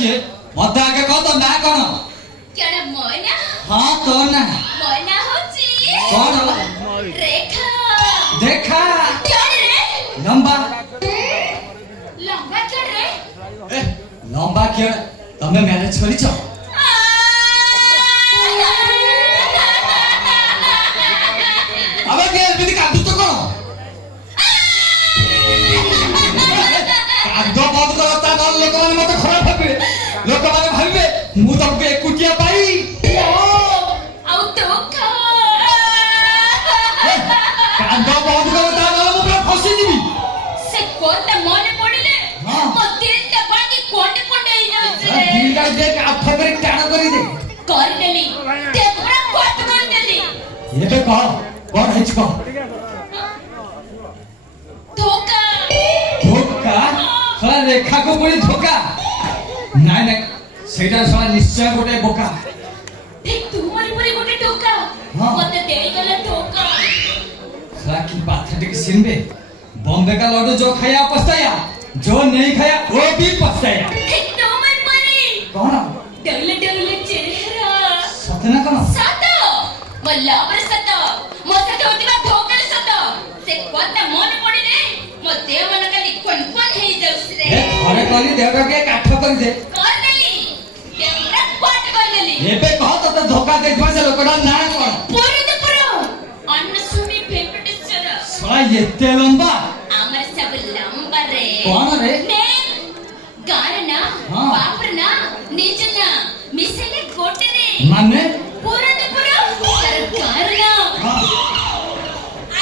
किए मत आगे कह तो ना कौन केड़ा मोना हाँ तो ना मोना होची कौन रेखा देखा क्या रे लंबा लंबा क्या रे ए लंबा क्या तमे मैरिज करी छ अबे के बिदी कादू तो कौन कादू बहुत करता ना लोग माने मत खराब भाबे लोग माने भाबे मु तमके एकुटिया पाई आउ तो खा कादू बहुत करता ना मु पूरा फसी जीवी से कोता मने पड़िले हां मो दिलटा बाकी कोंडे कोंडे ही जाउछ रे दिलटा देख आफा करे टाण करी दे कर देली ते पूरा कोट कर देली एबे कह कोन हिच कह धोखा धोखा साला रेखा को पड़ी धोखा नाइ नाइ सेटा साला निश्चय गोटे बोका ठीक तू मरी परी गोटे धोखा हां मते देई गला धोखा साला की पाथेटिक सिनबे बॉम्बे का लड्डू जो खाया पछताया जो नहीं खाया वो भी पछताया ठीक तू मरी परी कौन डगले डगले चेहरा सतना कौन सातो मल्ला पर सातो मो सातो उठिबा धोखा सातो से कोता मन पड़िले मो देह मन खाली कोन कोन हे जाउछ रे ए घरे कली देवगा के काठ कर दे कर देली ते पूरा कोट कर देली एबे कह तो धोखा देखबा से लोकडा ना कोन पूरी ते पूरा अन्न सुमी भेंकटेश्वर साला एते लंबा आमर सब लंबा रे कौन रे ने गारना हां बापरना निजना मिसले गोटे रे माने पूरा ते पूरा तर गारना हां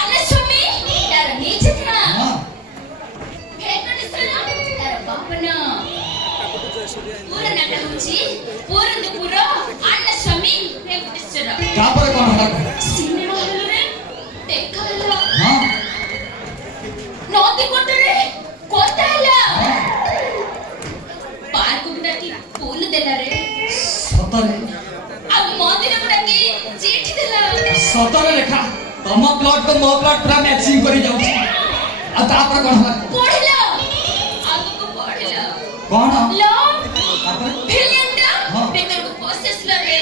अन्न सुमी तर निजना हां भेंकटेश्वर तर बापना पूरा नाटा होची पूरा ते पूरा अन्न सुमी भेंकटेश्वर कापर कौन हला सिनेमा हॉल रे देखा हला हां नदी कोटरे कोता हला पार्क गुडाकी फूल देला रे सतरे आ मंदिर गुडाकी चिठी देला सतरे लेखा तम प्लॉट को मो प्लॉट पूरा मैचिंग करी जाउछी आ तापर कौन हला पढ़िला आगु को पढ़िला कौन लो तापर फिलियन दा हां बेकर को प्रोसेस लगे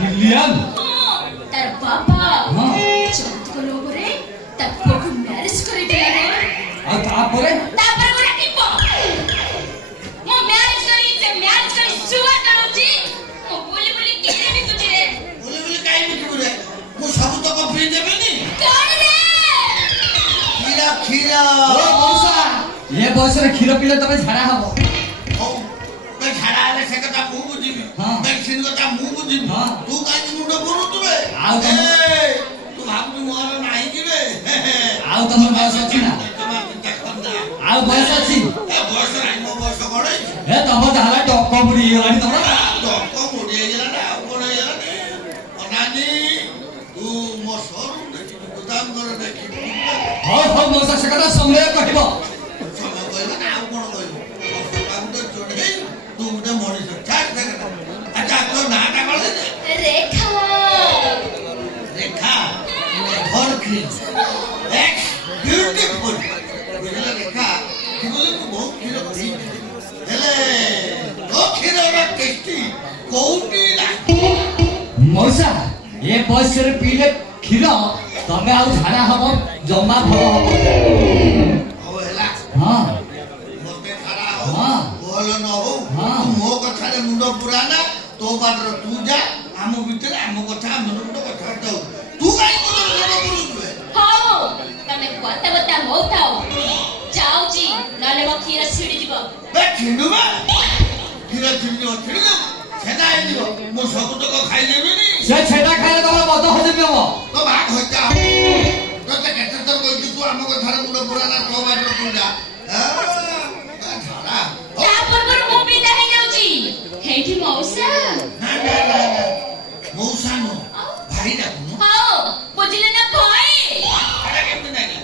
विलियम हां तार बाबा हां चौथ को लोग रे तब को मैरिज करी देला रे आ तापर को राखी पो मो मैरिज करी सुवा करूची मो बोली बोली केरे भी तुझे रे बोली बोली काई बिठु रे मु सब तो को फ्री देबेनी कौन रे खीरा खीरा ओ मौसा ये बयस रे खीर पीले तबे झाड़ा हबो ओ मैं झाड़ा आले से कथा मु बुझिबी हां वैक्सीन कथा मु बुझिबी हां तू काई मुंड बोलु तुबे आउ तम तू भाबु मोर नाही किबे आउ तम बयस अछि ना तमा चिंता करना आउ बयस अछि ए बयस नाही मो बयस गडै ए तम जाला टक्क बुडी गलानी तमरा तो को मुडी गेला ना कोन गेला ने अनानी तू मो शोरूम देखि गोदाम कर देखि हो हो मौसा से कथा समय कहबो समय कहबो ना आउ कोन कहबो बाबू तो जोडे तू मुडे मଣିଷ ठाक ठाक अच्छा तो नाटा कर दे रेखा रेखा और क्रीम एक्स ब्यूटीफुल बुझला रेखा कि बोले तू बहुत खीरो खी हेले ओ खीरो ना टेस्टी कोउटी ला मौसा ये बयस रे पीले खीर तमे आउ झाड़ा हबो जम्मा भल हबो ओ हेला हां मोते खरा हो हां बोल न हो हां तू मो कथा रे मुंड पुराना तो बाटर तू जा आम भितर आम कथा मन मुंड कथा दउ तू काई मुंड पुरुवे हां तमे कोता बता होताओ जाऊ जी नाले मो खीर छिड़ी दिबो बे छिडुबा खीरा छिड़ियो छिड़ियो छेदा आइदियो मो सब तक खाइ देबिनी से छेडा खाए तमरा मत हो जेबो तो भाग होइता तो ते केते तर कोइ तू आम कथा रे मुंड पुराना तो बाटर तू जा झाड़ा ता पर मो बिदा हे जाऊ जी हेठी मौसा ना ना ना मौसा नो भाई डाकू हां बुझले ना भाई अरे केते नाही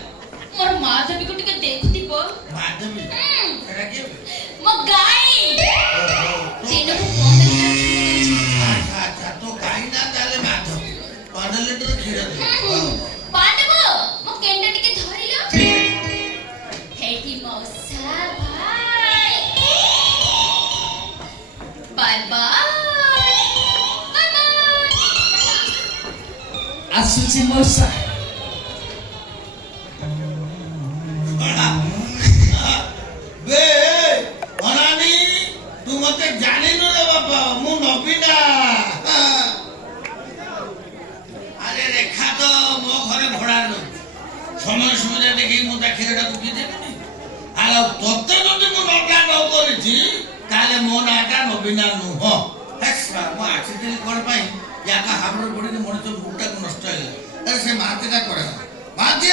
मोर माधवी को टिके देखु दिबो माधवी अरे के मो गाई तीन को 15 लीटर अच्छा तो गाई ना ताले माधव 15 लीटर खीर दे पांडव मो केंडा टिके धरिलो हेठी मौसा ଆସୁଛି ମଉସା। ବେ ଅନାନି ତୁ ମତେ ଜାଣିନୁ ରେ ବାପା, ମୁଁ ନବୀନା। ଆରେ ରେଖା ତ ମୋ ଘରେ ଭଡ଼ା ରହୁଛି, ସମୟ ସୁବିଧା ଦେଖିକି ମୁଁ ତା କ୍ଷୀରଟାକୁ ପିଇ ଦେବିନି। ଆଉ ତତେ ଯଦି ମୁଁ ନଟା ନ କରିଛି ତାହେଲେ ମୋ ନାଁଟା ନବୀନା ନୁହଁ। ମୁଁ ଆସିଥିଲି କ'ଣ ପାଇଁ, ୟାକା ହାବୁଡରେ ପଡ଼ିକି ମଣିଷ ମୁଣ୍ଡଟାକୁ ନଷ୍ଟ ହେଇଗଲା। ସେ ମାତିଟା କରେ ମାତି